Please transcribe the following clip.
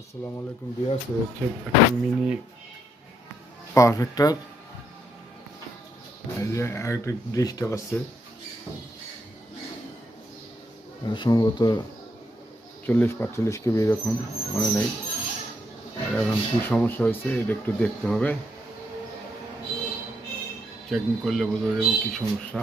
আসসালামু আলাইকুম বিয়াস, হচ্ছে একটা মিনি পারফেক্টার। এই যে একটা ডিস্টার্ব আছে, সম্ভবত 40-45 কেবি এরকম, মনে নেই। আর এখন কী সমস্যা হয়েছে এটা একটু দেখতে হবে, চেকিং করলে বোঝা যাবে কী সমস্যা।